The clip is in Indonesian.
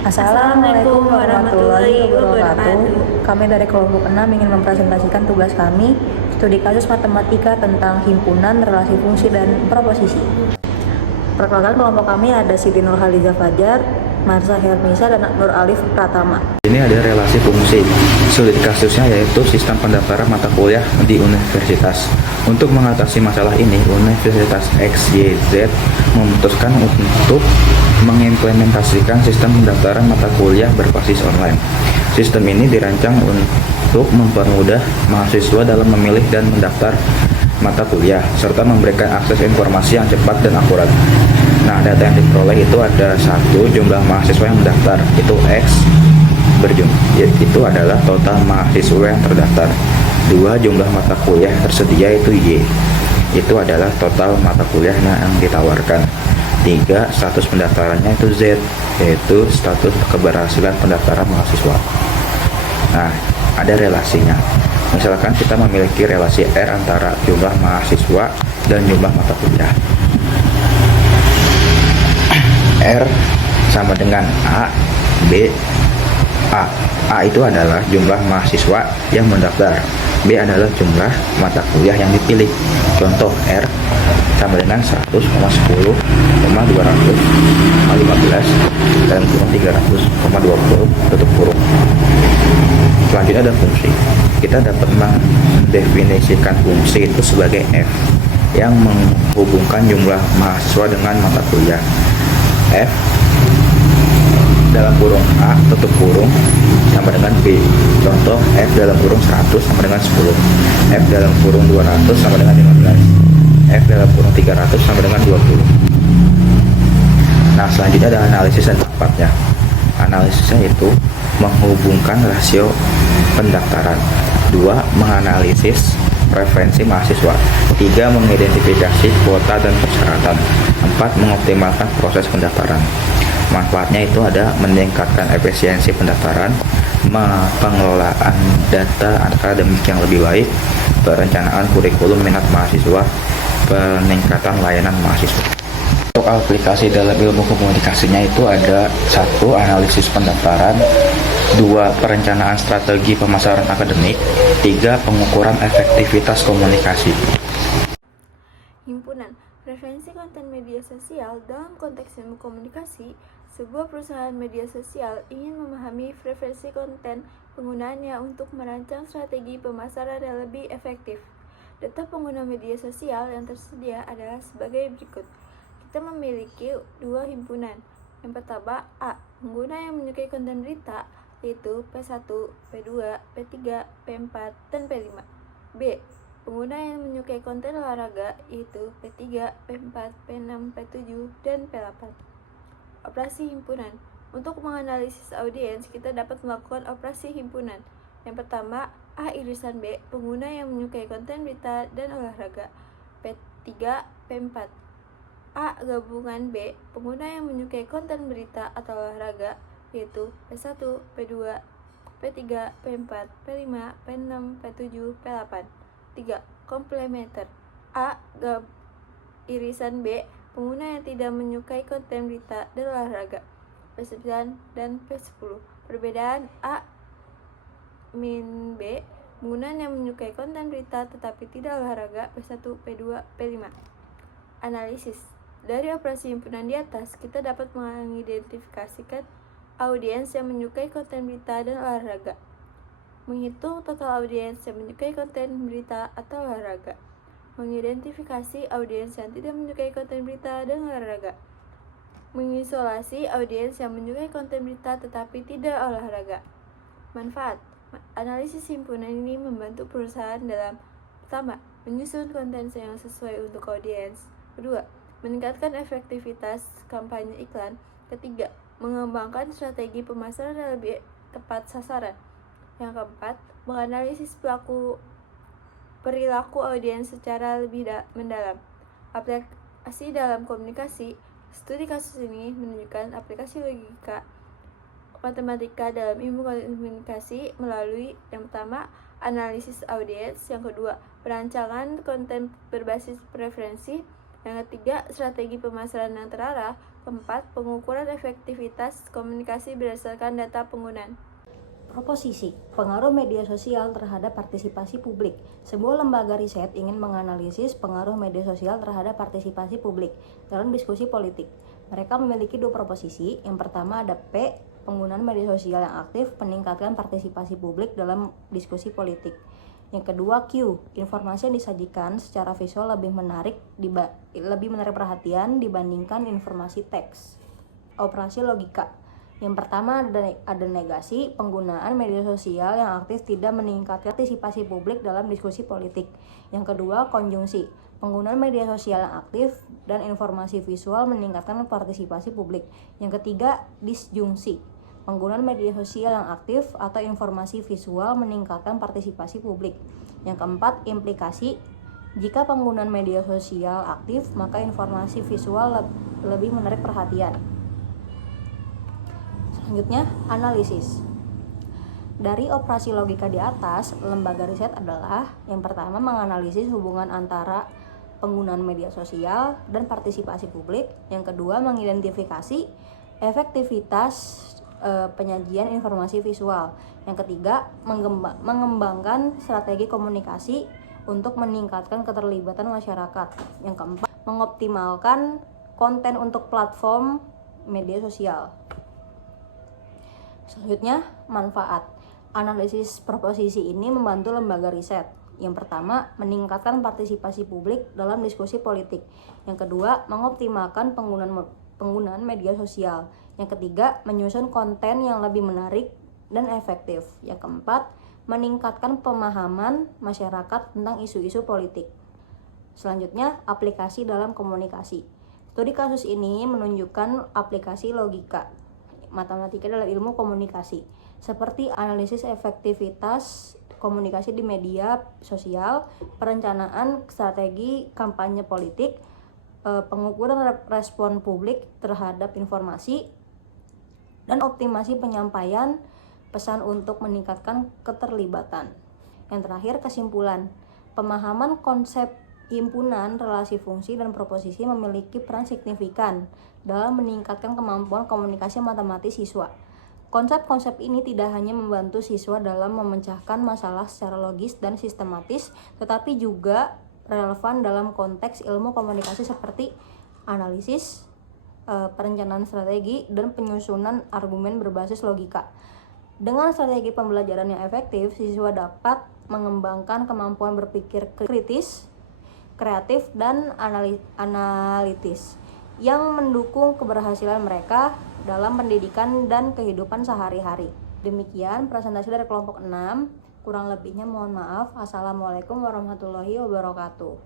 Assalamualaikum warahmatullahi wabarakatuh. Kami dari kelompok 6 ingin mempresentasikan tugas kami, studi kasus matematika tentang himpunan, relasi fungsi, dan proposisi. Perkenalkan, kelompok kami ada Siti Nurhaliza Fajar, Marsa Hermisa, dan Nur Alif Pratama. Ini ada relasi fungsi. Studi kasusnya yaitu sistem pendaftaran mata kuliah di universitas. Untuk mengatasi masalah ini, Universitas XYZ memutuskan untuk mengimplementasikan sistem pendaftaran mata kuliah berbasis online. Sistem ini dirancang untuk mempermudah mahasiswa dalam memilih dan mendaftar mata kuliah, serta memberikan akses informasi yang cepat dan akurat. Nah, data yang diperoleh itu ada 1, jumlah mahasiswa yang mendaftar, itu X berjumlah, itu adalah total mahasiswa yang terdaftar. 2, jumlah mata kuliah tersedia, itu Y, itu adalah total mata kuliah yang ditawarkan. 3, status pendaftarannya itu Z, yaitu status keberhasilan pendaftaran mahasiswa. Nah, ada relasinya. Misalkan kita memiliki relasi R antara jumlah mahasiswa dan jumlah mata kuliah. R sama dengan A, B, A. A itu adalah jumlah mahasiswa yang mendaftar. B adalah jumlah mata kuliah yang dipilih. Contoh, R sama dengan 100,10,200,15 dalam kurung 300,20 tutup kurung. Selanjutnya ada fungsi. Kita dapat mendefinisikan fungsi itu sebagai F yang menghubungkan jumlah mahasiswa dengan mata kuliah. F dalam kurung A tutup kurung sama dengan B. Contoh, F dalam kurung 100 sama dengan 10, F dalam kurung 200 sama dengan 15, F dalam kurung 300 sama dengan 20. Nah, selanjutnya ada analisis dan dapatnya. Analisisnya itu menghubungkan rasio pendaftaran. 2, menganalisis preferensi mahasiswa. 3, mengidentifikasi kuota dan persyaratan. 4, mengoptimalkan proses pendaftaran. Manfaatnya itu ada meningkatkan efisiensi pendaftaran, pengelolaan data akademik yang lebih baik, perencanaan kurikulum minat mahasiswa, peningkatan layanan mahasiswa. Untuk aplikasi dalam ilmu komunikasinya itu ada 1, analisis pendaftaran, 2, perencanaan strategi pemasaran akademik, 3, pengukuran efektivitas komunikasi. Himpunan referensi konten media sosial. Dalam konteks ilmu komunikasi, sebuah perusahaan media sosial ingin memahami preferensi konten penggunaannya untuk merancang strategi pemasaran yang lebih efektif. Data pengguna media sosial yang tersedia adalah sebagai berikut. Kita memiliki 2 himpunan. Yang pertama, A, pengguna yang menyukai konten berita, yaitu P1, P2, P3, P4, dan P5. B, pengguna yang menyukai konten olahraga, yaitu P3, P4, P6, P7, dan P8. Operasi himpunan. Untuk menganalisis audiens, kita dapat melakukan operasi himpunan. Yang pertama, A irisan B, pengguna yang menyukai konten berita dan olahraga, P3, P4. A gabungan B, pengguna yang menyukai konten berita atau olahraga, yaitu P1, P2, P3, P4, P5, P6, P7, P8. 3. Komplementer. A irisan B, pengguna yang tidak menyukai konten berita dan olahraga, P9 dan P10. Perbedaan A min B, pengguna yang menyukai konten berita tetapi tidak olahraga, P1, P2, P5. Analisis. Dari operasi himpunan di atas, kita dapat mengidentifikasikan audiens yang menyukai konten berita dan olahraga, menghitung total audiens yang menyukai konten berita atau olahraga, mengidentifikasi audiens yang tidak menyukai konten berita dan olahraga, mengisolasi audiens yang menyukai konten berita tetapi tidak olahraga. Manfaat. Analisis himpunan ini membantu perusahaan dalam: pertama, menyusun konten yang sesuai untuk audiens. Kedua, meningkatkan efektivitas kampanye iklan. Ketiga, mengembangkan strategi pemasaran yang lebih tepat sasaran. Yang keempat, menganalisis perilaku audiens secara lebih mendalam. Aplikasi dalam komunikasi. Studi kasus ini menunjukkan aplikasi logika matematika dalam ilmu komunikasi melalui: yang pertama, analisis audiens, yang kedua, perancangan konten berbasis preferensi, yang ketiga, strategi pemasaran yang terarah, Keempat, pengukuran efektivitas komunikasi berdasarkan data penggunaan. Proposisi, pengaruh media sosial terhadap partisipasi publik. Sebuah lembaga riset ingin menganalisis pengaruh media sosial terhadap partisipasi publik dalam diskusi politik. Mereka memiliki dua proposisi. Yang pertama ada P, penggunaan media sosial yang aktif meningkatkan partisipasi publik dalam diskusi politik. Yang kedua Q, informasi yang disajikan secara visual lebih menarik perhatian dibandingkan informasi teks. Operasi logika. Yang pertama ada negasi, penggunaan media sosial yang aktif tidak meningkatkan partisipasi publik dalam diskusi politik. Yang kedua konjungsi, penggunaan media sosial yang aktif dan informasi visual meningkatkan partisipasi publik. Yang ketiga disjungsi, penggunaan media sosial yang aktif atau informasi visual meningkatkan partisipasi publik. Yang keempat implikasi, jika penggunaan media sosial aktif maka informasi visual lebih menarik perhatian. Selanjutnya, analisis. Dari operasi logika di atas, lembaga riset adalah yang pertama menganalisis hubungan antara penggunaan media sosial dan partisipasi publik. Yang kedua, mengidentifikasi efektivitas penyajian informasi visual. Yang ketiga, mengembangkan strategi komunikasi untuk meningkatkan keterlibatan masyarakat. Yang keempat, mengoptimalkan konten untuk platform media sosial. Selanjutnya, manfaat. Analisis proposisi ini membantu lembaga riset. Yang pertama, meningkatkan partisipasi publik dalam diskusi politik. Yang kedua, mengoptimalkan penggunaan media sosial. Yang ketiga, menyusun konten yang lebih menarik dan efektif. Yang keempat, meningkatkan pemahaman masyarakat tentang isu-isu politik. Selanjutnya, aplikasi dalam komunikasi. Studi kasus ini menunjukkan aplikasi logika matematika dalam ilmu komunikasi, seperti analisis efektivitas komunikasi di media sosial, perencanaan strategi kampanye politik, pengukuran respon publik terhadap informasi, dan optimasi penyampaian pesan untuk meningkatkan keterlibatan. Yang terakhir, kesimpulan. Pemahaman konsep himpunan, relasi fungsi, dan proposisi memiliki peran signifikan dalam meningkatkan kemampuan komunikasi matematis siswa. Konsep-konsep ini tidak hanya membantu siswa dalam memecahkan masalah secara logis dan sistematis, tetapi juga relevan dalam konteks ilmu komunikasi seperti analisis, perencanaan strategi, dan penyusunan argumen berbasis logika. Dengan strategi pembelajaran yang efektif, siswa dapat mengembangkan kemampuan berpikir kritis, kreatif, dan analitis yang mendukung keberhasilan mereka dalam pendidikan dan kehidupan sehari-hari. Demikian presentasi dari kelompok 6. Kurang lebihnya mohon maaf. Assalamualaikum warahmatullahi wabarakatuh.